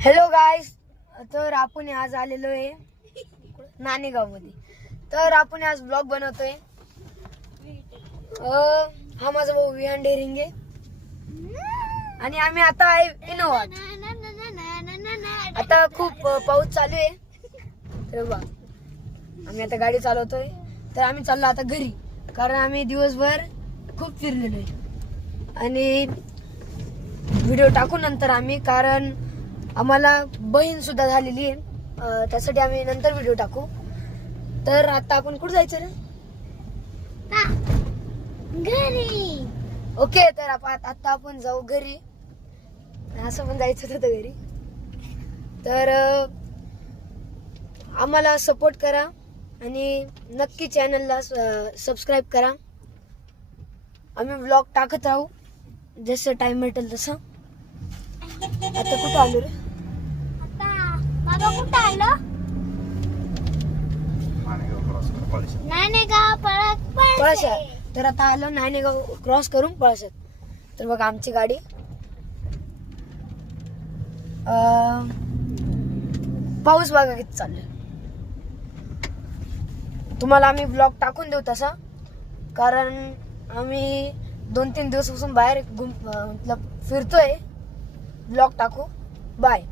Hello गाईस, तर आपण आज आलेलो आहे नाणेगाव मध्ये. तर आपण आज ब्लॉग बनवतोय. हा माझा भाऊ विहान डेरिंगे आणि आम्ही आता आहे इनोवा. आता खूप पाऊस चालू आहे. तर बघ, आम्ही आता गाडी चालवतोय. तर आम्ही चाललो आता घरी, कारण आम्ही दिवसभर खूप फिरलेलो आहे आणि व्हिडिओ टाकू नंतर आम्ही, कारण आम्हाला बहीण सुद्धा झालेली आहे. त्यासाठी आम्ही नंतर व्हिडिओ टाकू. तर आता आपण कुठे जायचं रे? घरी. ओके, तर आता आपण जाऊ घरी. असं पण जायचं होतं घरी. तर आम्हाला सपोर्ट करा आणि नक्की चॅनलला सबस्क्राईब करा. आम्ही व्लॉग टाकत राहू जसं टाइम भेटेल तसं. आता कुठं आलो रे? आता बाबा कुठं आलो? नाणेगाव पळसा. तर आता आलो नाणेगाव क्रॉस करून पळसात. तर बघा आमची गाडी. पाऊस बघा किती चालू. तुम्हाला आम्ही ब्लॉग टाकून देऊ तसा, कारण आम्ही 2-3 दिवसापासून बाहेर मतलब फिरतोय. ब्लॉग टाकू. बाय.